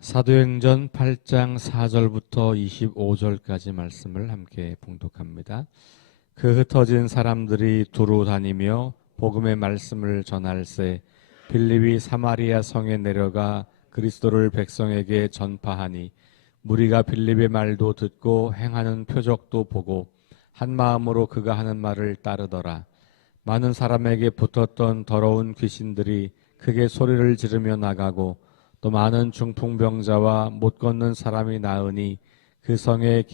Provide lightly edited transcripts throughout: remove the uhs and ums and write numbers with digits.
사도행전 8장 4절부터 25절까지 말씀을 함께 봉독합니다. 그 흩어진 사람들이 두루 다니며 복음의 말씀을 전할세 빌립이 사마리아 성에 내려가 그리스도를 백성에게 전파하니 무리가 빌립의 말도 듣고 행하는 표적도 보고 한 마음으로 그가 하는 말을 따르더라. 많은 사람에게 붙었던 더러운 귀신들이 크게 소리를 지르며 나가고 또 많은 중풍병자와 못 걷는 사람이 나으니 그 성에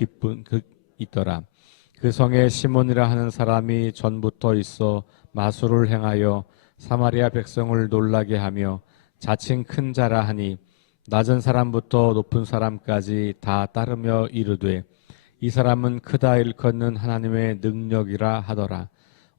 있더라. 그 성에 시몬이라 하는 사람이 전부터 있어 마술을 행하여 사마리아 백성을 놀라게 하며 자칭 큰 자라 하니 낮은 사람부터 높은 사람까지 다 따르며 이르되 이 사람은 크다 일컫는 하나님의 능력이라 하더라.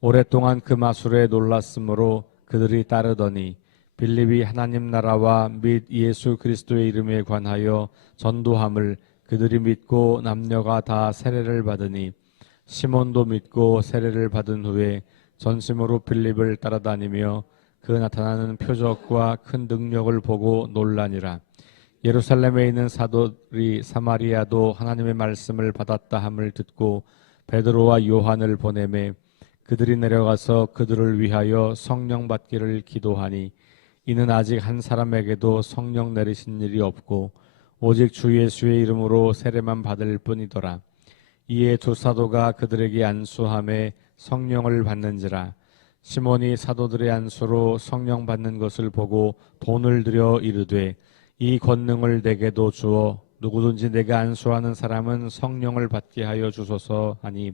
오랫동안 그 마술에 놀랐으므로 그들이 따르더니 빌립이 하나님 나라와 및 예수 그리스도의 이름에 관하여 전도함을 그들이 믿고 남녀가 다 세례를 받으니 시몬도 믿고 세례를 받은 후에 전심으로 빌립을 따라다니며 그 나타나는 표적과 큰 능력을 보고 놀라니라. 예루살렘에 있는 사도들이 사마리아도 하나님의 말씀을 받았다 함을 듣고 베드로와 요한을 보내매 그들이 내려가서 그들을 위하여 성령 받기를 기도하니 이는 아직 한 사람에게도 성령 내리신 일이 없고 오직 주 예수의 이름으로 세례만 받을 뿐이더라. 이에 두 사도가 그들에게 안수함에 성령을 받는지라. 시몬이 사도들의 안수로 성령 받는 것을 보고 돈을 들여 이르되 이 권능을 내게도 주어 누구든지 내가 안수하는 사람은 성령을 받게 하여 주소서 하니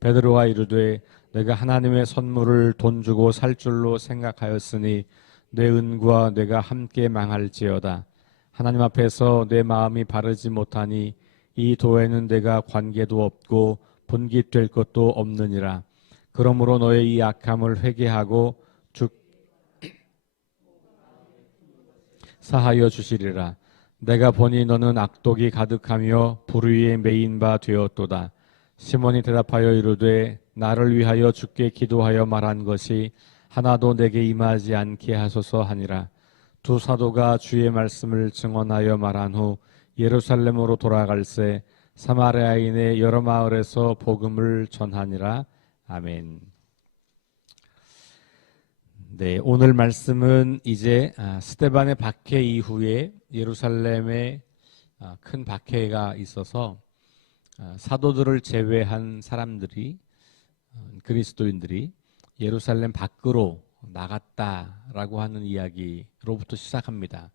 베드로가 이르되 내가 하나님의 선물을 돈 주고 살 줄로 생각하였으니 내 은과 내가 함께 망할지어다. 하나님 앞에서 내 마음이 바르지 못하니 이 도에는 내가 관계도 없고 분깃될 것도 없느니라. 그러므로 너의 이 악함을 회개하고 주 사하여 주시리라. 내가 보니 너는 악독이 가득하며 불의에 매인 바 되었도다. 시몬이 대답하여 이르되 나를 위하여 주께 기도하여 말한 것이 하나도 내게 임하지 않게 하소서 하니라. 두 사도가 주의 말씀을 증언하여 말한 후 예루살렘으로 돌아갈새 사마리아인의 여러 마을에서 복음을 전하니라. 아멘. 네, 오늘 말씀은 이제 스데반의 박해 이후에 예루살렘에 큰 박해가 있어서 사도들을 제외한 사람들이 그리스도인들이 예루살렘 밖으로 나갔다라고 하는 이야기로부터 시작합니다.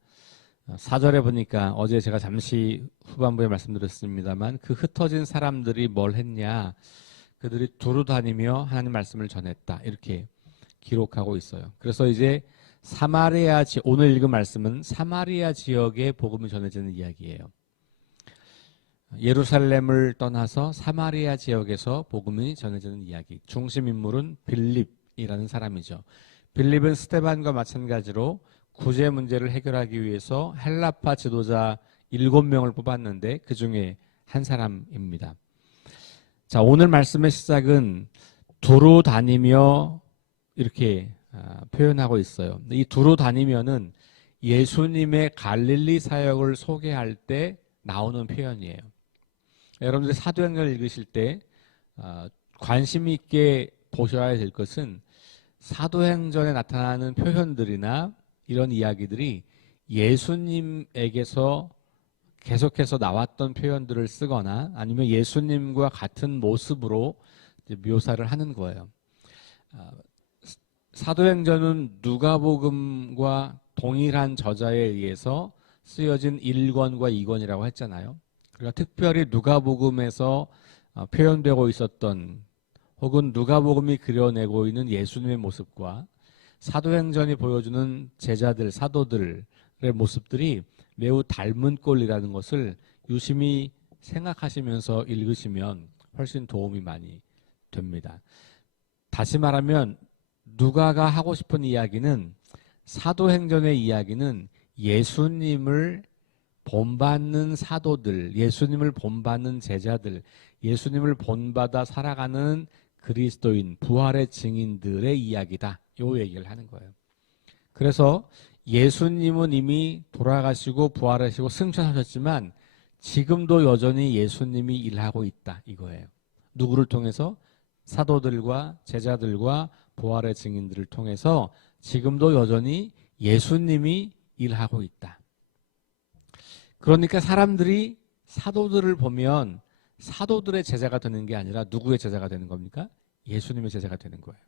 4절에 보니까 어제 제가 잠시 후반부에 말씀드렸습니다만 그 흩어진 사람들이 뭘 했냐, 그들이 두루 다니며 하나님 말씀을 전했다, 이렇게 기록하고 있어요. 그래서 이제 오늘 읽은 말씀은 사마리아 지역에 복음이 전해지는 이야기예요. 예루살렘을 떠나서 사마리아 지역에서 복음이 전해지는 이야기. 중심 인물은 빌립이라는 사람이죠. 빌립은 스데반과 마찬가지로 구제 문제를 해결하기 위해서 헬라파 지도자 7명을 뽑았는데 그 중에 한 사람입니다. 자, 오늘 말씀의 시작은 두루 다니며 이렇게 표현하고 있어요. 이 두루 다니면은 예수님의 갈릴리 사역을 소개할 때 나오는 표현이에요. 여러분들 사도행전을 읽으실 때 관심 있게 보셔야 될 것은 사도행전에 나타나는 표현들이나 이런 이야기들이 예수님에게서 계속해서 나왔던 표현들을 쓰거나 아니면 예수님과 같은 모습으로 묘사를 하는 거예요. 사도행전은 누가복음과 동일한 저자에 의해서 쓰여진 1권과 2권이라고 했잖아요. 그러니까 특별히 누가복음에서 표현되고 있었던 혹은 누가복음이 그려내고 있는 예수님의 모습과 사도행전이 보여주는 제자들, 사도들의 모습들이 매우 닮은 꼴이라는 것을 유심히 생각하시면서 읽으시면 훨씬 도움이 많이 됩니다. 다시 말하면 누가가 하고 싶은 이야기는, 사도행전의 이야기는 예수님을 본받는 사도들, 예수님을 본받는 제자들, 예수님을 본받아 살아가는 그리스도인, 부활의 증인들의 이야기다, 요 얘기를 하는 거예요. 그래서 예수님은 이미 돌아가시고 부활하시고 승천하셨지만 지금도 여전히 예수님이 일하고 있다 이거예요. 누구를 통해서? 사도들과 제자들과 부활의 증인들을 통해서 지금도 여전히 예수님이 일하고 있다. 그러니까 사람들이 사도들을 보면 사도들의 제자가 되는 게 아니라 누구의 제자가 되는 겁니까? 예수님의 제자가 되는 거예요.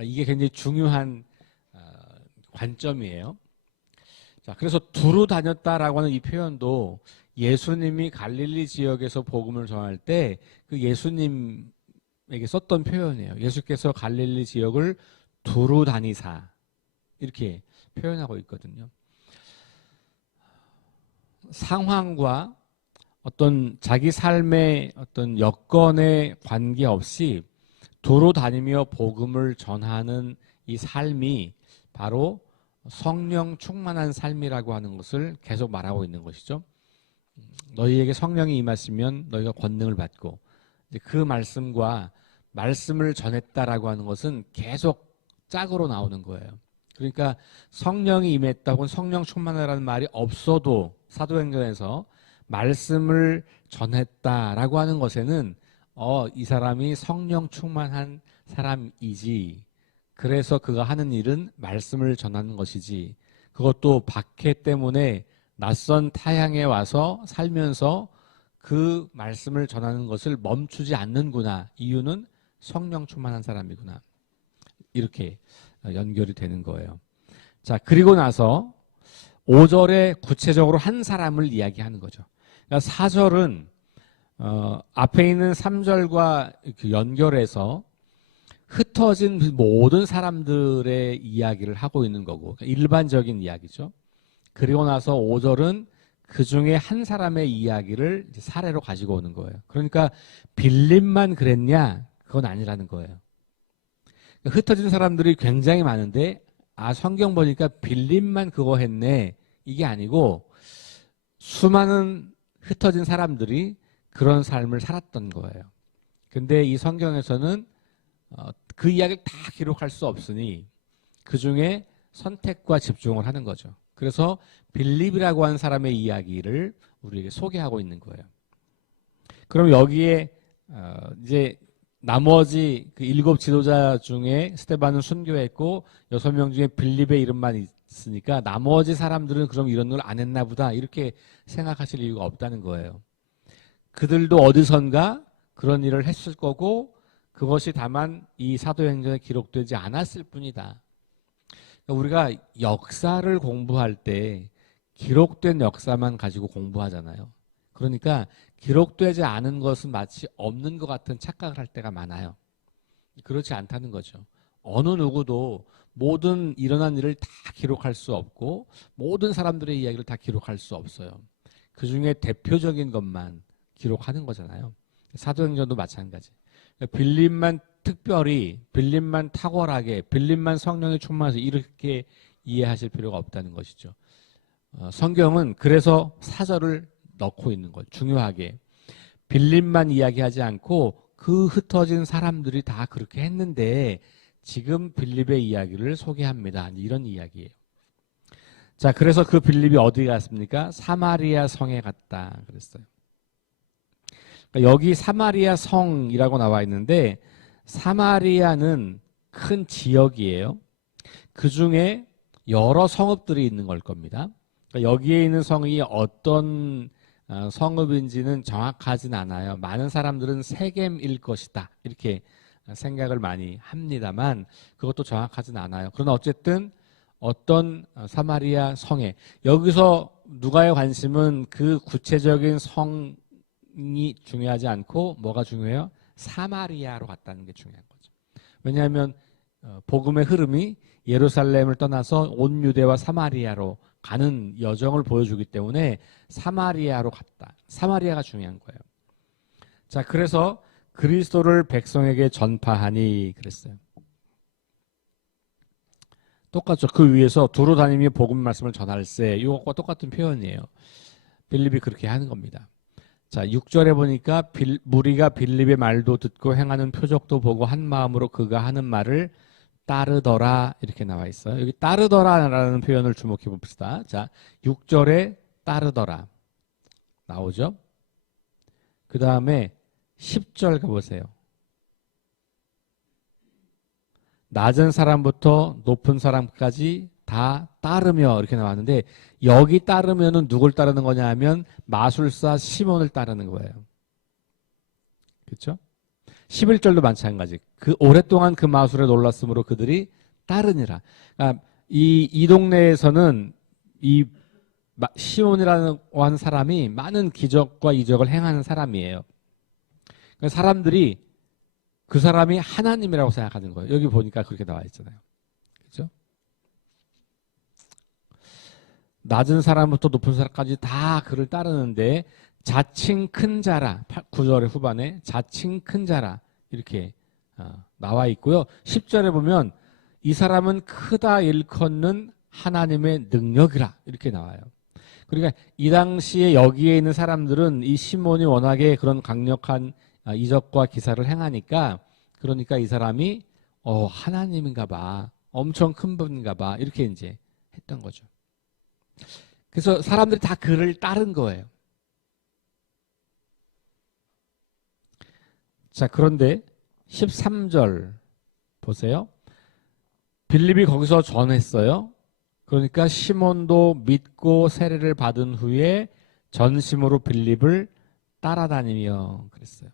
이게 굉장히 중요한 관점이에요. 자, 그래서 두루 다녔다라고 하는 이 표현도 예수님이 갈릴리 지역에서 복음을 전할 때 그 예수님에게 썼던 표현이에요. 예수께서 갈릴리 지역을 두루 다니사 이렇게 표현하고 있거든요. 상황과 어떤 자기 삶의 어떤 여건에 관계없이 두루 다니며 복음을 전하는 이 삶이 바로 성령 충만한 삶이라고 하는 것을 계속 말하고 있는 것이죠. 너희에게 성령이 임하시면 너희가 권능을 받고, 그 말씀과 말씀을 전했다라고 하는 것은 계속 짝으로 나오는 거예요. 그러니까 성령이 임했다고 성령 충만하라는 말이 없어도 사도행전에서 말씀을 전했다라고 하는 것에는 이 사람이 성령 충만한 사람이지, 그래서 그가 하는 일은 말씀을 전하는 것이지, 그것도 박해 때문에 낯선 타향에 와서 살면서 그 말씀을 전하는 것을 멈추지 않는구나, 이유는 성령 충만한 사람이구나, 이렇게 연결이 되는 거예요. 자, 그리고 나서 5절에 구체적으로 한 사람을 이야기하는 거죠. 그러니까 4절은 앞에 있는 3절과 연결해서 흩어진 모든 사람들의 이야기를 하고 있는 거고, 일반적인 이야기죠. 그리고 나서 5절은 그 중에 한 사람의 이야기를 사례로 가지고 오는 거예요. 그러니까 빌립만 그랬냐? 그건 아니라는 거예요. 흩어진 사람들이 굉장히 많은데 성경 보니까 빌립만 그거 했네, 이게 아니고 수많은 흩어진 사람들이 그런 삶을 살았던 거예요. 근데 이 성경에서는 그 이야기를 다 기록할 수 없으니 그 중에 선택과 집중을 하는 거죠. 그래서 빌립이라고 하는 사람의 이야기를 우리에게 소개하고 있는 거예요. 그럼 여기에 이제 나머지 그 7 지도자 중에 스데반은 순교했고 6명 중에 빌립의 이름만 있으니까 나머지 사람들은 그럼 이런 걸 안 했나 보다, 이렇게 생각하실 이유가 없다는 거예요. 그들도 어디선가 그런 일을 했을 거고 그것이 다만 이 사도행전에 기록되지 않았을 뿐이다. 우리가 역사를 공부할 때 기록된 역사만 가지고 공부하잖아요. 그러니까 기록되지 않은 것은 마치 없는 것 같은 착각을 할 때가 많아요. 그렇지 않다는 거죠. 어느 누구도 모든 일어난 일을 다 기록할 수 없고 모든 사람들의 이야기를 다 기록할 수 없어요. 그 중에 대표적인 것만 기록하는 거잖아요. 사도행전도 마찬가지. 빌립만 특별히, 빌립만 탁월하게, 빌립만 성령에 충만해서 이렇게 이해하실 필요가 없다는 것이죠. 성경은 그래서 사절을 넣고 있는 거예요. 중요하게. 빌립만 이야기하지 않고 그 흩어진 사람들이 다 그렇게 했는데 지금 빌립의 이야기를 소개합니다. 이런 이야기예요. 자, 그래서 그 빌립이 어디 갔습니까? 사마리아 성에 갔다 그랬어요. 그러니까 여기 사마리아 성이라고 나와 있는데 사마리아는 큰 지역이에요. 그 중에 여러 성읍들이 있는 걸 겁니다. 그러니까 여기에 있는 성이 어떤 성읍인지는 정확하진 않아요. 많은 사람들은 세겜일 것이다, 이렇게 생각을 많이 합니다만 그것도 정확하진 않아요. 그러나 어쨌든 어떤 사마리아 성에, 여기서 누가의 관심은 그 구체적인 성이 중요하지 않고 뭐가 중요해요? 사마리아로 갔다는 게 중요한 거죠. 왜냐하면 복음의 흐름이 예루살렘을 떠나서 온 유대와 사마리아로 가는 여정을 보여주기 때문에 사마리아로 갔다. 사마리아가 중요한 거예요. 자, 그래서 그리스도를 백성에게 전파하니 그랬어요. 똑같죠. 그 위에서 두루 다니며 복음 말씀을 전할세, 이것과 똑같은 표현이에요. 빌립이 그렇게 하는 겁니다. 자, 6절에 보니까 무리가 빌립의 말도 듣고 행하는 표적도 보고 한 마음으로 그가 하는 말을 따르더라 이렇게 나와 있어요. 여기 따르더라라는 표현을 주목해 봅시다. 자, 6절에 따르더라 나오죠. 그 다음에 10절 가보세요. 낮은 사람부터 높은 사람까지 다 따르며 이렇게 나왔는데 여기 따르면은 누굴 따르는 거냐 하면 마술사 시몬을 따르는 거예요. 그렇죠? 11절도 마찬가지. 그 오랫동안 그 마술에 놀랐으므로 그들이 따르니라. 그러니까 이 동네에서는 이 시몬이라는 하는 사람이 많은 기적과 이적을 행하는 사람이에요. 그러니까 사람들이 그 사람이 하나님이라고 생각하는 거예요. 여기 보니까 그렇게 나와 있잖아요. 그렇죠? 낮은 사람부터 높은 사람까지 다 그를 따르는데 자칭 큰 자라 9절의 후반에 자칭 큰 자라 이렇게 나와 있고요. 10절에 보면 이 사람은 크다 일컫는 하나님의 능력이라 이렇게 나와요. 그러니까 이 당시에 여기에 있는 사람들은 이 시몬이 워낙에 그런 강력한 이적과 기사를 행하니까 그러니까 이 사람이 하나님인가 봐. 엄청 큰 분인가 봐. 이렇게 이제 했던 거죠. 그래서 사람들이 다 그를 따른 거예요. 자, 그런데 13절 보세요. 빌립이 거기서 전했어요. 그러니까 시몬도 믿고 세례를 받은 후에 전심으로 빌립을 따라다니며 그랬어요.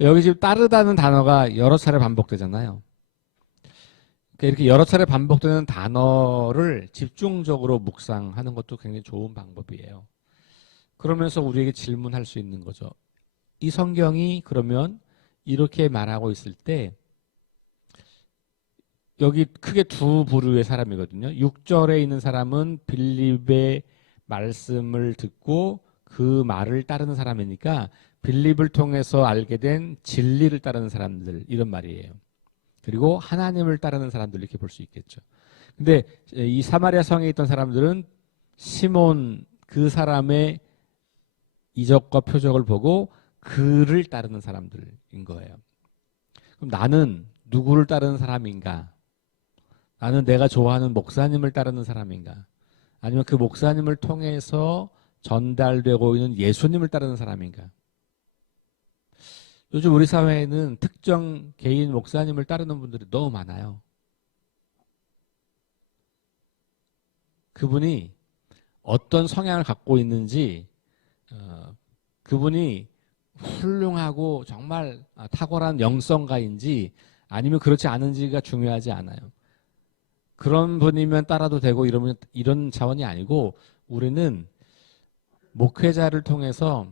여기 지금 따르다는 단어가 여러 차례 반복되잖아요. 그러니까 이렇게 여러 차례 반복되는 단어를 집중적으로 묵상하는 것도 굉장히 좋은 방법이에요. 그러면서 우리에게 질문할 수 있는 거죠. 이 성경이 그러면 이렇게 말하고 있을 때 여기 크게 두 부류의 사람이거든요. 6절에 있는 사람은 빌립의 말씀을 듣고 그 말을 따르는 사람이니까 빌립을 통해서 알게 된 진리를 따르는 사람들 이런 말이에요. 그리고 하나님을 따르는 사람들 이렇게 볼 수 있겠죠. 근데 이 사마리아 성에 있던 사람들은 시몬 그 사람의 이적과 표적을 보고 그를 따르는 사람들인 거예요. 그럼 나는 누구를 따르는 사람인가? 나는 내가 좋아하는 목사님을 따르는 사람인가? 아니면 그 목사님을 통해서 전달되고 있는 예수님을 따르는 사람인가? 요즘 우리 사회에는 특정 개인 목사님을 따르는 분들이 너무 많아요. 그분이 어떤 성향을 갖고 있는지, 그분이 훌륭하고 정말 탁월한 영성가인지 아니면 그렇지 않은지가 중요하지 않아요. 그런 분이면 따라도 되고 이런 차원이 아니고 우리는 목회자를 통해서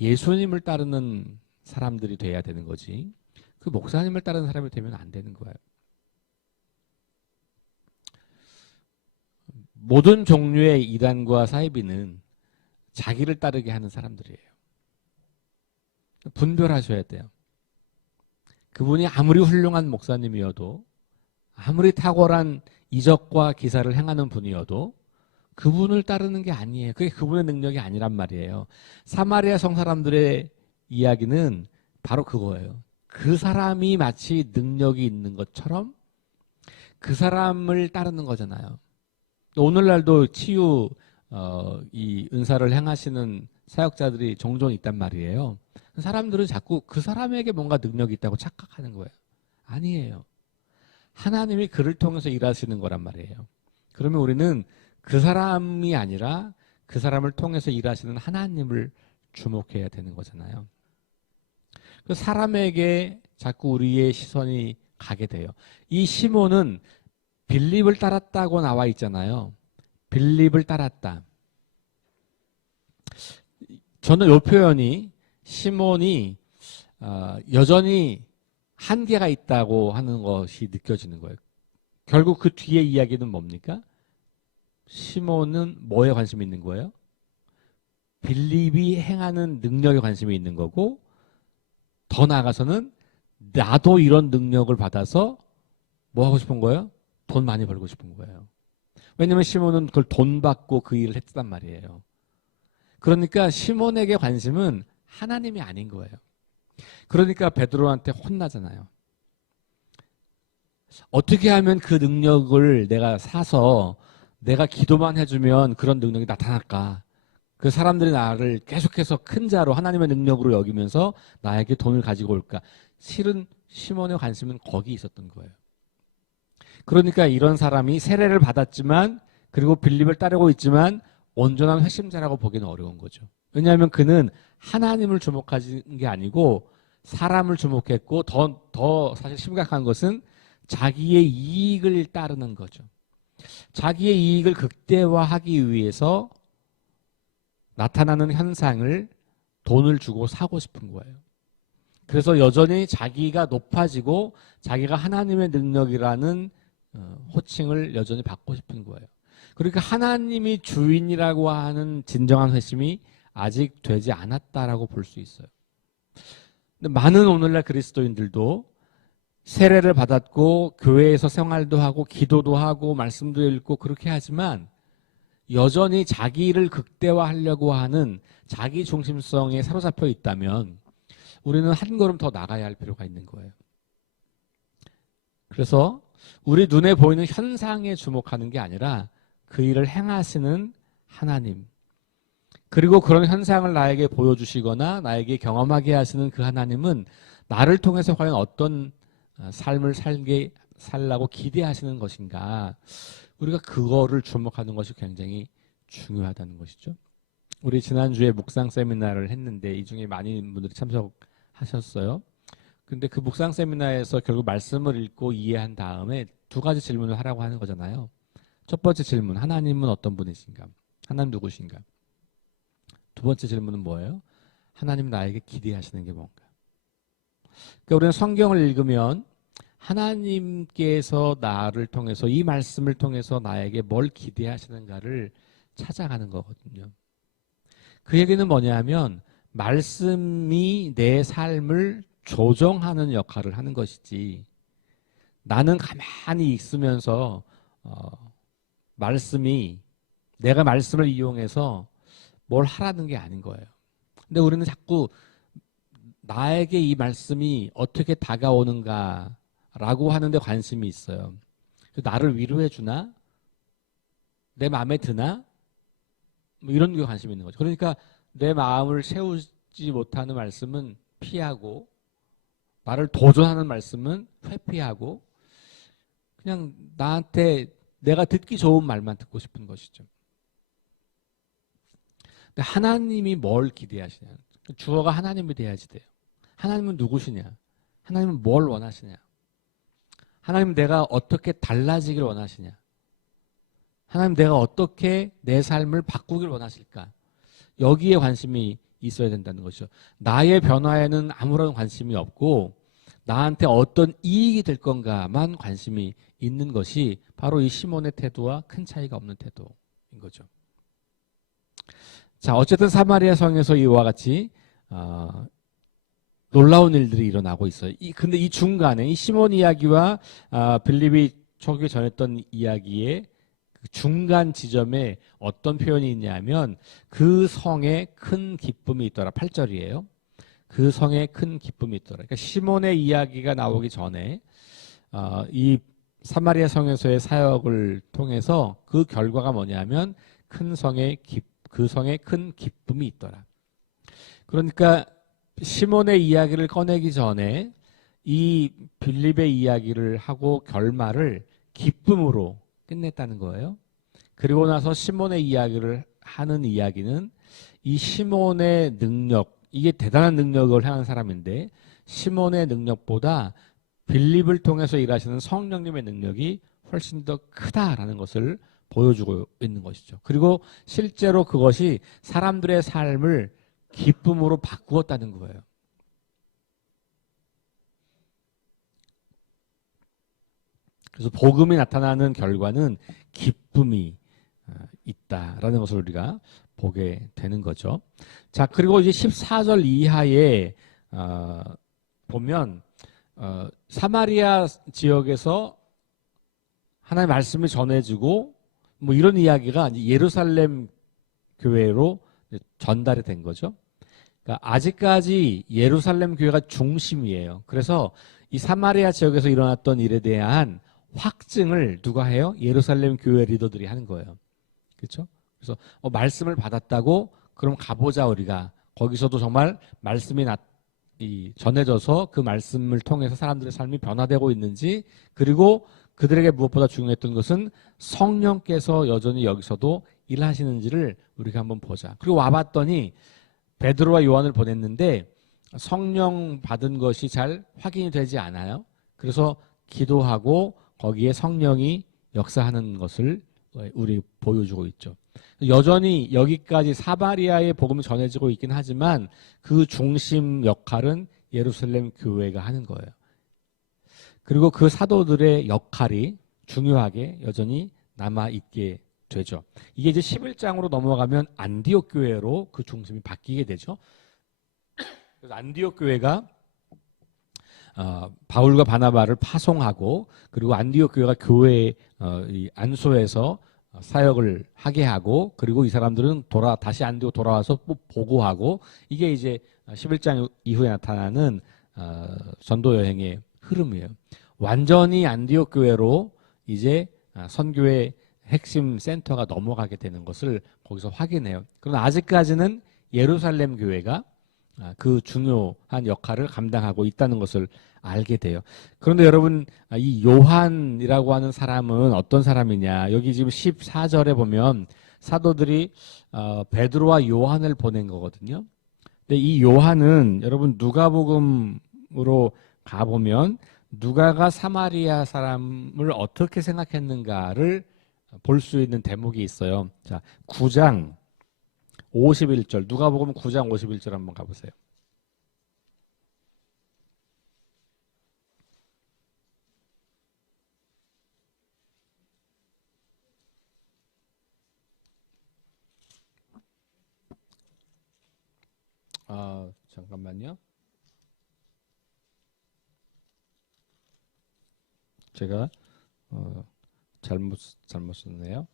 예수님을 따르는 사람들이 돼야 되는 거지. 그 목사님을 따르는 사람이 되면 안 되는 거예요. 모든 종류의 이단과 사이비는 자기를 따르게 하는 사람들이에요. 분별하셔야 돼요. 그분이 아무리 훌륭한 목사님이어도 아무리 탁월한 이적과 기사를 행하는 분이어도 그분을 따르는 게 아니에요. 그게 그분의 능력이 아니란 말이에요. 사마리아 성 사람들의 이야기는 바로 그거예요. 그 사람이 마치 능력이 있는 것처럼 그 사람을 따르는 거잖아요. 오늘날도 치유 이 은사를 행하시는 사역자들이 종종 있단 말이에요. 사람들은 자꾸 그 사람에게 뭔가 능력이 있다고 착각하는 거예요. 아니에요. 하나님이 그를 통해서 일하시는 거란 말이에요. 그러면 우리는 그 사람이 아니라 그 사람을 통해서 일하시는 하나님을 주목해야 되는 거잖아요. 그 사람에게 자꾸 우리의 시선이 가게 돼요. 이 시몬은 빌립을 따랐다고 나와 있잖아요. 빌립을 따랐다. 저는 이 표현이 시몬이 여전히 한계가 있다고 하는 것이 느껴지는 거예요. 결국 그 뒤에 이야기는 뭡니까? 시몬은 뭐에 관심이 있는 거예요? 빌립이 행하는 능력에 관심이 있는 거고 더 나아가서는 나도 이런 능력을 받아서 뭐 하고 싶은 거예요? 돈 많이 벌고 싶은 거예요. 왜냐하면 시몬은 그걸 돈 받고 그 일을 했단 말이에요. 그러니까 시몬에게 관심은 하나님이 아닌 거예요. 그러니까 베드로한테 혼나잖아요. 어떻게 하면 그 능력을 내가 사서 내가 기도만 해주면 그런 능력이 나타날까? 그 사람들이 나를 계속해서 큰 자로 하나님의 능력으로 여기면서 나에게 돈을 가지고 올까? 실은 시몬의 관심은 거기 있었던 거예요. 그러니까 이런 사람이 세례를 받았지만 그리고 빌립을 따르고 있지만 온전한 회심자라고 보기는 어려운 거죠. 왜냐하면 그는 하나님을 주목하는 게 아니고 사람을 주목했고 더 사실 심각한 것은 자기의 이익을 따르는 거죠. 자기의 이익을 극대화하기 위해서 나타나는 현상을 돈을 주고 사고 싶은 거예요. 그래서 여전히 자기가 높아지고 자기가 하나님의 능력이라는 호칭을 여전히 받고 싶은 거예요. 그러니까 하나님이 주인이라고 하는 진정한 회심이 아직 되지 않았다라고 볼 수 있어요. 근데 많은 오늘날 그리스도인들도 세례를 받았고 교회에서 생활도 하고 기도도 하고 말씀도 읽고 그렇게 하지만 여전히 자기를 극대화하려고 하는 자기 중심성에 사로잡혀 있다면 우리는 한 걸음 더 나가야 할 필요가 있는 거예요. 그래서 우리 눈에 보이는 현상에 주목하는 게 아니라 그 일을 행하시는 하나님, 그리고 그런 현상을 나에게 보여주시거나 나에게 경험하게 하시는 그 하나님은 나를 통해서 과연 어떤 삶을 살라고 기대하시는 것인가, 우리가 그거를 주목하는 것이 굉장히 중요하다는 것이죠. 우리 지난주에 묵상 세미나를 했는데 이 중에 많은 분들이 참석하셨어요. 근데 그 묵상 세미나에서 결국 말씀을 읽고 이해한 다음에 두 가지 질문을 하라고 하는 거잖아요. 첫 번째 질문, 하나님은 어떤 분이신가? 하나님 누구신가? 두 번째 질문은 뭐예요? 하나님 나에게 기대하시는 게 뭔가? 그러니까 우리는 성경을 읽으면 하나님께서 나를 통해서 이 말씀을 통해서 나에게 뭘 기대하시는가를 찾아가는 거거든요. 그 얘기는 뭐냐면 말씀이 내 삶을 조정하는 역할을 하는 것이지 나는 가만히 있으면서 내가 말씀을 이용해서 뭘 하라는 게 아닌 거예요. 근데 우리는 자꾸 나에게 이 말씀이 어떻게 다가오는가라고 하는데 관심이 있어요. 나를 위로해 주나? 내 마음에 드나? 뭐 이런 게 관심이 있는 거죠. 그러니까 내 마음을 채우지 못하는 말씀은 피하고 나를 도전하는 말씀은 회피하고 그냥 나한테 내가 듣기 좋은 말만 듣고 싶은 것이죠. 근데 하나님이 뭘 기대하시냐? 주어가 하나님이 돼야지 돼요. 하나님은 누구시냐? 하나님은 뭘 원하시냐? 하나님 내가 어떻게 달라지길 원하시냐? 하나님 내가 어떻게 내 삶을 바꾸길 원하실까? 여기에 관심이 있어야 된다는 것이죠. 나의 변화에는 아무런 관심이 없고 나한테 어떤 이익이 될 건가만 관심이 있는 것이 바로 이 시몬의 태도와 큰 차이가 없는 태도인 거죠. 자, 어쨌든 사마리아 성에서 이와 같이 놀라운 일들이 일어나고 있어요. 근데 이 중간에 이 시몬 이야기와 빌립이 초기에 전했던 이야기의 그 중간 지점에 어떤 표현이 있냐면 그 성에 큰 기쁨이 있더라. 8절이에요. 그 성에 큰 기쁨이 있더라. 그러니까 시몬의 이야기가 나오기 전에 이 사마리아 성에서의 사역을 통해서 그 결과가 뭐냐면 그 성에 큰 기쁨이 있더라. 그러니까 시몬의 이야기를 꺼내기 전에 이 빌립의 이야기를 하고 결말을 기쁨으로 끝냈다는 거예요. 그리고 나서 시몬의 이야기를 하는 이야기는 이 시몬의 능력, 이게 대단한 능력을 하는 사람인데 시몬의 능력보다 빌립을 통해서 일하시는 성령님의 능력이 훨씬 더 크다라는 것을 보여주고 있는 것이죠. 그리고 실제로 그것이 사람들의 삶을 기쁨으로 바꾸었다는 거예요. 그래서 복음이 나타나는 결과는 기쁨이 있다라는 것을 우리가 보게 되는 거죠. 자, 그리고 이제 14절 이하에 보면 사마리아 지역에서 하나님의 말씀을 전해주고 뭐 이런 이야기가 이제 예루살렘 교회로 전달이 된 거죠. 그러니까 아직까지 예루살렘 교회가 중심이에요. 그래서 이 사마리아 지역에서 일어났던 일에 대한 확증을 누가 해요? 예루살렘 교회 리더들이 하는 거예요. 그렇죠? 그래서 말씀을 받았다고 그럼 가보자 우리가. 거기서도 정말 말씀이 전해져서 그 말씀을 통해서 사람들의 삶이 변화되고 있는지, 그리고 그들에게 무엇보다 중요했던 것은 성령께서 여전히 여기서도 일하시는지를 우리가 한번 보자. 그리고 와봤더니 베드로와 요한을 보냈는데 성령 받은 것이 잘 확인이 되지 않아요. 그래서 기도하고 거기에 성령이 역사하는 것을 우리 보여주고 있죠. 여전히 여기까지 사마리아의 복음이 전해지고 있긴 하지만 그 중심 역할은 예루살렘 교회가 하는 거예요. 그리고 그 사도들의 역할이 중요하게 여전히 남아있게 되죠. 이게 이제 11장으로 넘어가면 안디옥 교회로 그 중심이 바뀌게 되죠. 그래서 안디옥 교회가 바울과 바나바를 파송하고, 그리고 안디옥 교회가 교회 이 안소에서 사역을 하게 하고, 그리고 이 사람들은 다시 안디옥 돌아와서 보고하고, 이게 이제 11장 이후에 나타나는 전도 여행의 흐름이에요. 완전히 안디옥 교회로 이제 선교의 핵심 센터가 넘어가게 되는 것을 거기서 확인해요. 그러나 아직까지는 예루살렘 교회가 그 중요한 역할을 감당하고 있다는 것을 알게 돼요. 그런데 여러분, 이 요한이라고 하는 사람은 어떤 사람이냐? 여기 지금 14절에 보면 사도들이 베드로와 요한을 보낸 거거든요. 근데 이 요한은 여러분 누가복음으로 가보면 누가가 사마리아 사람을 어떻게 생각했는가를 볼 수 있는 대목이 있어요. 자, 9장 51절, 누가복음 9장 51절 한번 가보세요. 잠깐만요. 제가 잘못 썼네요.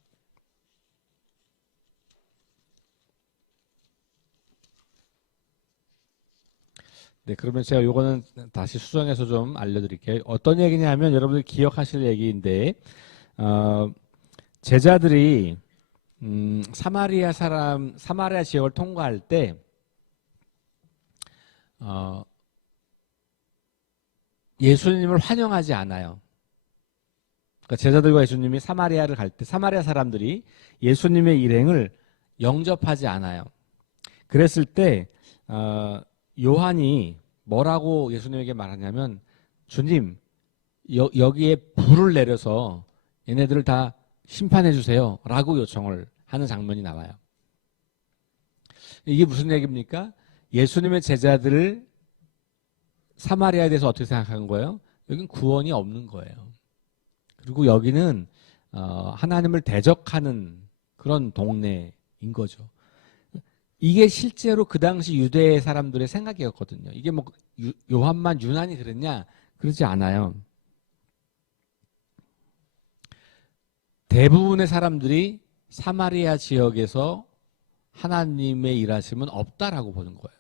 네, 그러면 제가 요거는 다시 수정해서 좀 알려드릴게요. 어떤 얘기냐면 여러분들 기억하실 얘기인데, 제자들이 사마리아 지역을 통과할 때 예수님을 환영하지 않아요. 그러니까 제자들과 예수님이 사마리아를 갈 때 사마리아 사람들이 예수님의 일행을 영접하지 않아요. 그랬을 때 요한이 뭐라고 예수님에게 말하냐면, 주님, 여기에 불을 내려서 얘네들을 다 심판해 주세요 라고 요청을 하는 장면이 나와요. 이게 무슨 얘기입니까? 예수님의 제자들을 사마리아에 대해서 어떻게 생각하는 거예요? 여긴 구원이 없는 거예요. 그리고 여기는 하나님을 대적하는 그런 동네인 거죠. 이게 실제로 그 당시 유대 사람들의 생각이었거든요. 이게 뭐 요한만 유난히 그랬냐? 그러지 않아요. 대부분의 사람들이 사마리아 지역에서 하나님의 일하심은 없다라고 보는 거예요.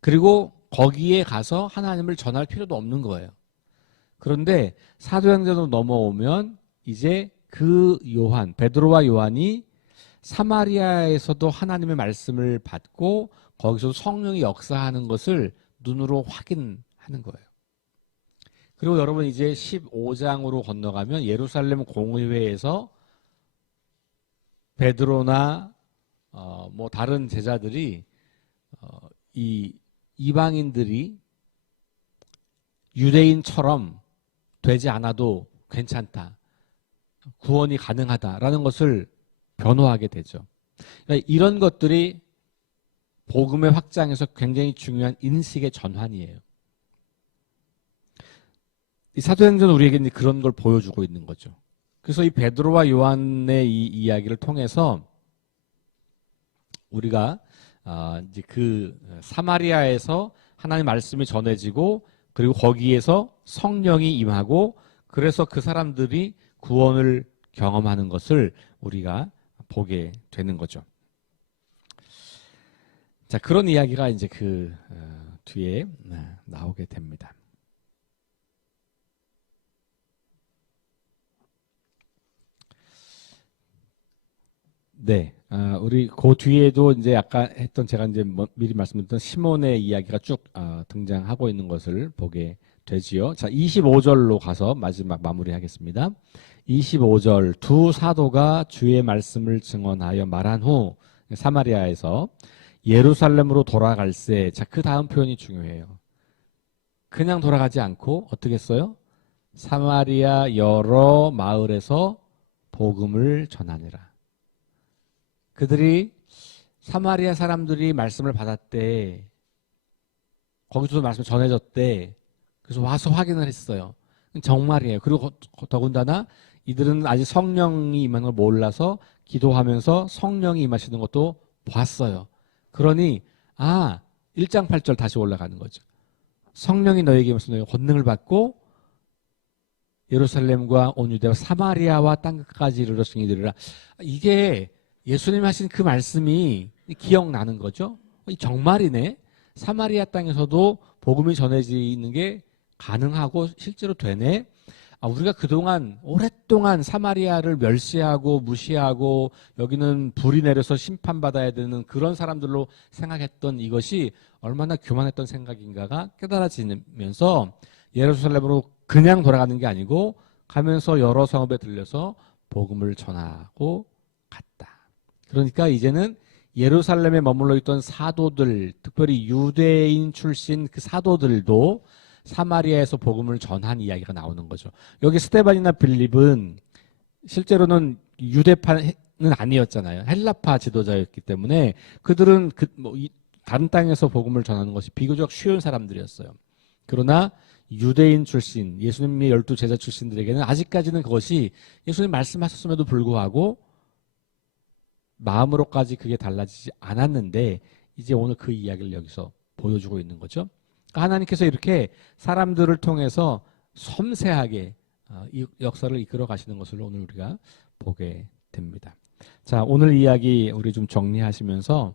그리고 거기에 가서 하나님을 전할 필요도 없는 거예요. 그런데 사도행전으로 넘어오면 이제 그 요한, 베드로와 요한이 사마리아에서도 하나님의 말씀을 받고 거기서 성령이 역사하는 것을 눈으로 확인하는 거예요. 그리고 여러분 이제 15장으로 건너가면 예루살렘 공의회에서 베드로나 뭐 다른 제자들이 이 이방인들이 유대인처럼 되지 않아도 괜찮다, 구원이 가능하다라는 것을 변호하게 되죠. 그러니까 이런 것들이 복음의 확장에서 굉장히 중요한 인식의 전환이에요. 이 사도행전은 우리에게 그런 걸 보여주고 있는 거죠. 그래서 이 베드로와 요한의 이 이야기를 통해서 우리가 이제 그 사마리아에서 하나님 말씀이 전해지고, 그리고 거기에서 성령이 임하고, 그래서 그 사람들이 구원을 경험하는 것을 우리가 보게 되는 거죠. 자, 그런 이야기가 이제 그 뒤에 나오게 됩니다. 네, 우리 그 뒤에도 이제 아까 했던 제가 이제 미리 말씀드렸던 시몬의 이야기가 쭉 등장하고 있는 것을 보게 되지요. 자, 25절로 가서 마지막 마무리하겠습니다. 25절 두 사도가 주의 말씀을 증언하여 말한 후 사마리아에서 예루살렘으로 돌아갈새. 자, 그 다음 표현이 중요해요. 그냥 돌아가지 않고 어떻게 했어요? 사마리아 여러 마을에서 복음을 전하니라. 그들이 사마리아 사람들이 말씀을 받았대. 거기서도 말씀을 전해졌대. 그래서 와서 확인을 했어요. 정말이에요. 그리고 더군다나 이들은 아직 성령이 임하는 걸 몰라서 기도하면서 성령이 임하시는 것도 봤어요. 그러니 1장 8절 다시 올라가는 거죠. 성령이 너에게 임하셔서 너희가 권능을 받고 예루살렘과 온 유대와 사마리아와 땅끝까지 이르러 증인되리라. 이게 예수님 하신 그 말씀이 기억나는 거죠. 정말이네. 사마리아 땅에서도 복음이 전해지는 게 가능하고 실제로 되네. 우리가 그동안 오랫동안 사마리아를 멸시하고 무시하고 여기는 불이 내려서 심판받아야 되는 그런 사람들로 생각했던 이것이 얼마나 교만했던 생각인가가 깨달아지면서 예루살렘으로 그냥 돌아가는 게 아니고 가면서 여러 성읍에 들려서 복음을 전하고 갔다. 그러니까 이제는 예루살렘에 머물러 있던 사도들, 특별히 유대인 출신 그 사도들도 사마리아에서 복음을 전한 이야기가 나오는 거죠. 여기 스데반이나 빌립은 실제로는 유대파는 아니었잖아요. 헬라파 지도자였기 때문에 그들은 다른 땅에서 복음을 전하는 것이 비교적 쉬운 사람들이었어요. 그러나 유대인 출신, 예수님의 12제자 출신들에게는 아직까지는 그것이 예수님 말씀하셨음에도 불구하고 마음으로까지 그게 달라지지 않았는데 이제 오늘 그 이야기를 여기서 보여주고 있는 거죠. 하나님께서 이렇게 사람들을 통해서 섬세하게 이 역사를 이끌어 가시는 것을 오늘 우리가 보게 됩니다. 자, 오늘 이야기 우리 좀 정리하시면서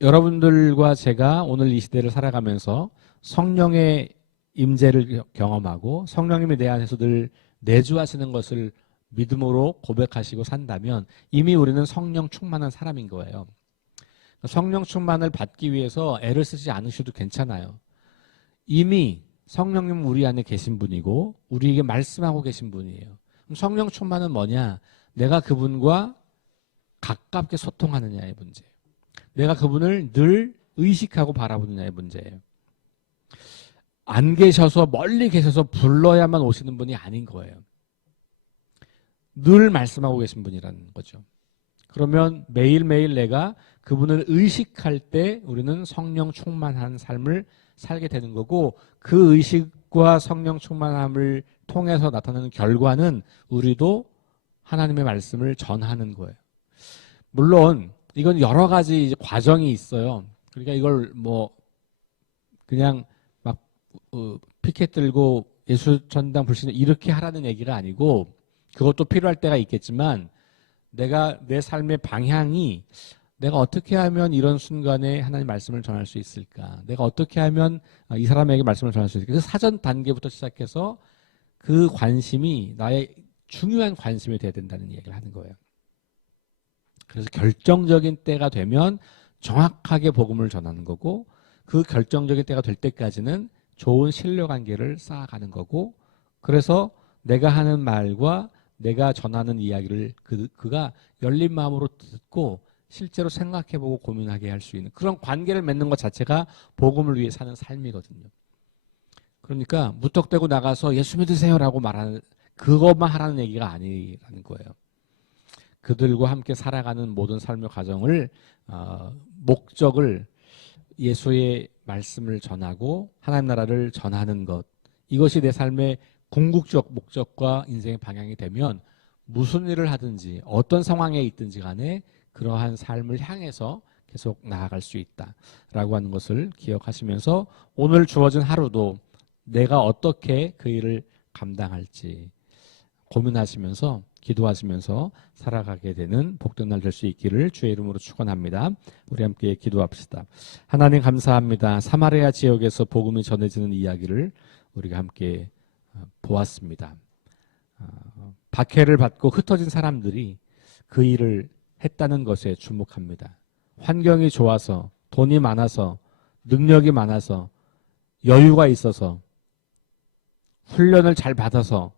여러분들과 제가 오늘 이 시대를 살아가면서 성령의 임재를 경험하고 성령님이 내 안에서 늘 내주하시는 것을 믿음으로 고백하시고 산다면 이미 우리는 성령 충만한 사람인 거예요. 성령 충만을 받기 위해서 애를 쓰지 않으셔도 괜찮아요. 이미 성령님은 우리 안에 계신 분이고 우리에게 말씀하고 계신 분이에요. 그럼 성령 충만은 뭐냐? 내가 그분과 가깝게 소통하느냐의 문제예요. 내가 그분을 늘 의식하고 바라보느냐의 문제예요. 안 계셔서 멀리 계셔서 불러야만 오시는 분이 아닌 거예요. 늘 말씀하고 계신 분이라는 거죠. 그러면 매일매일 내가 그분을 의식할 때 우리는 성령 충만한 삶을 살게 되는 거고 그 의식과 성령 충만함을 통해서 나타나는 결과는 우리도 하나님의 말씀을 전하는 거예요. 물론 이건 여러 가지 과정이 있어요. 그러니까 이걸 그냥 막 피켓 들고 예수 전당 불신 이렇게 하라는 얘기가 아니고 그것도 필요할 때가 있겠지만 내가 내 삶의 방향이 내가 어떻게 하면 이런 순간에 하나님 말씀을 전할 수 있을까? 내가 어떻게 하면 이 사람에게 말씀을 전할 수 있을까? 그 사전 단계부터 시작해서 그 관심이 나의 중요한 관심이 돼야 된다는 얘기를 하는 거예요. 그래서 결정적인 때가 되면 정확하게 복음을 전하는 거고 그 결정적인 때가 될 때까지는 좋은 신뢰관계를 쌓아가는 거고 그래서 내가 하는 말과 내가 전하는 이야기를 그가 열린 마음으로 듣고 실제로 생각해보고 고민하게 할 수 있는 그런 관계를 맺는 것 자체가 복음을 위해 사는 삶이거든요. 그러니까 무턱대고 나가서 예수 믿으세요라고 말하는 그것만 하라는 얘기가 아니라는 거예요. 그들과 함께 살아가는 모든 삶의 과정을 목적을 예수의 말씀을 전하고 하나님 나라를 전하는 것 이것이 내 삶의 궁극적 목적과 인생의 방향이 되면 무슨 일을 하든지 어떤 상황에 있든지 간에 그러한 삶을 향해서 계속 나아갈 수 있다라고 하는 것을 기억하시면서 오늘 주어진 하루도 내가 어떻게 그 일을 감당할지 고민하시면서 기도하시면서 살아가게 되는 복된 날 될 수 있기를 주의 이름으로 축원합니다. 우리 함께 기도합시다. 하나님 감사합니다. 사마리아 지역에서 복음이 전해지는 이야기를 우리가 함께 보았습니다. 박해를 받고 흩어진 사람들이 그 일을 했다는 것에 주목합니다. 환경이 좋아서, 돈이 많아서, 능력이 많아서, 여유가 있어서, 훈련을 잘 받아서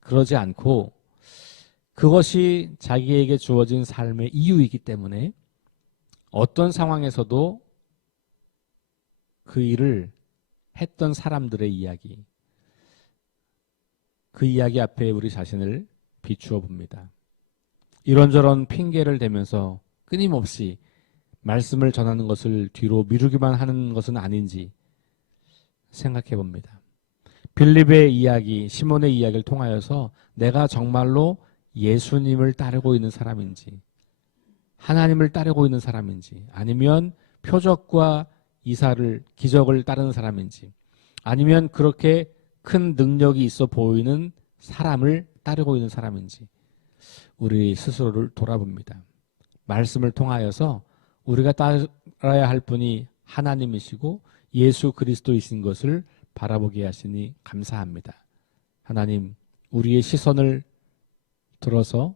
그러지 않고 그것이 자기에게 주어진 삶의 이유이기 때문에 어떤 상황에서도 그 일을 했던 사람들의 이야기, 그 이야기 앞에 우리 자신을 비추어 봅니다. 이런저런 핑계를 대면서 끊임없이 말씀을 전하는 것을 뒤로 미루기만 하는 것은 아닌지 생각해 봅니다. 빌립의 이야기, 시몬의 이야기를 통하여서 내가 정말로 예수님을 따르고 있는 사람인지, 하나님을 따르고 있는 사람인지, 아니면 표적과 이사를, 기적을 따르는 사람인지, 아니면 그렇게 큰 능력이 있어 보이는 사람을 따르고 있는 사람인지 우리 스스로를 돌아봅니다. 말씀을 통하여서 우리가 따라야 할 분이 하나님이시고 예수 그리스도이신 것을 바라보게 하시니 감사합니다. 하나님, 우리의 시선을 들어서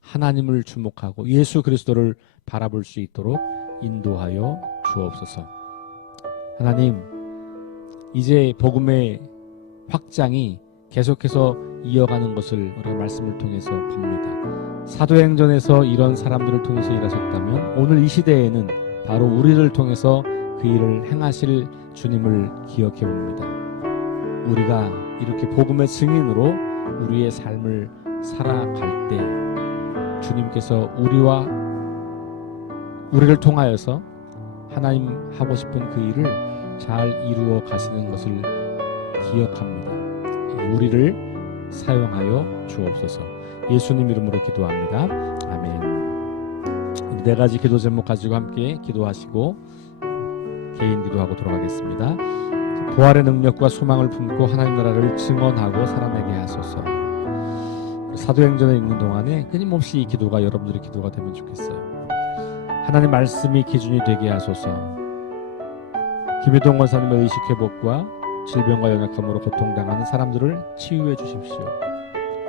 하나님을 주목하고 예수 그리스도를 바라볼 수 있도록 인도하여 주옵소서. 하나님, 이제 복음의 확장이 계속해서 이어가는 것을 우리가 말씀을 통해서 봅니다. 사도행전에서 이런 사람들을 통해서 일하셨다면 오늘 이 시대에는 바로 우리를 통해서 그 일을 행하실 주님을 기억해 봅니다. 우리가 이렇게 복음의 증인으로 우리의 삶을 살아갈 때 주님께서 우리를 통하여서 하나님 하고 싶은 그 일을 잘 이루어 가시는 것을 기억합니다. 우리를 사용하여 주옵소서. 예수님 이름으로 기도합니다. 아멘. 네 가지 기도 제목 가지고 함께 기도하시고 개인 기도하고 돌아가겠습니다. 부활의 능력과 소망을 품고 하나님 나라를 증언하고 살아내게 하소서. 사도행전에 읽는 동안에 끊임없이 이 기도가 여러분들의 기도가 되면 좋겠어요. 하나님 말씀이 기준이 되게 하소서. 김유동 권사님의 의식회복과 질병과 연약함으로 고통당하는 사람들을 치유해 주십시오.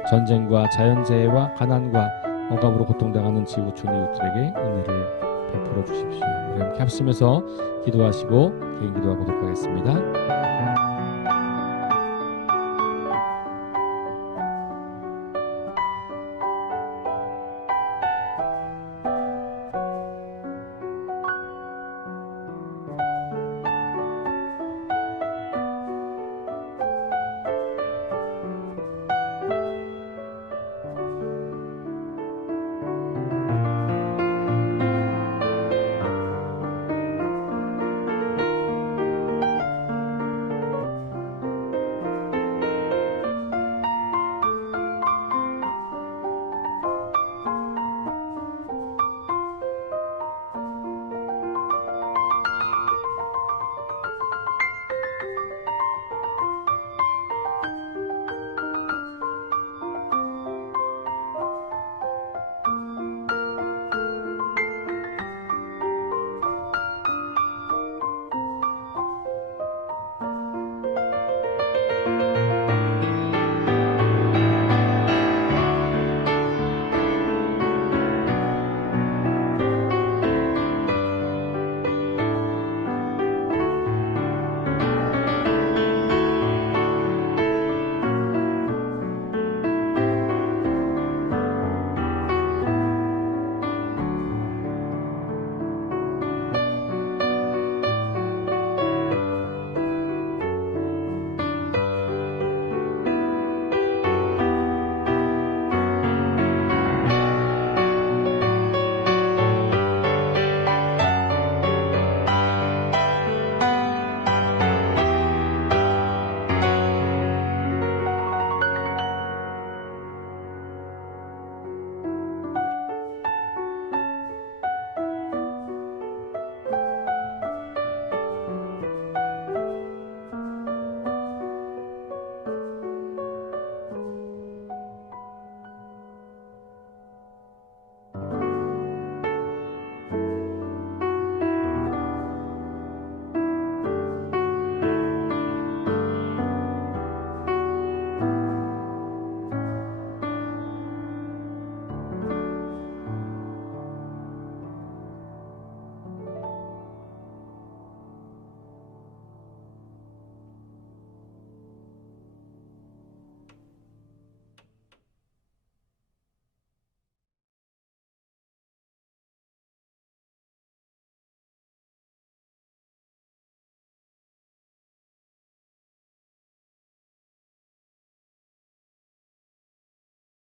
전쟁과 자연재해와 가난과 억압으로 고통당하는 지구촌 이웃들에게 은혜를 베풀어 주십시오. 우리 함께 합심해서 기도하시고 개인 기도하고 돌아가겠습니다.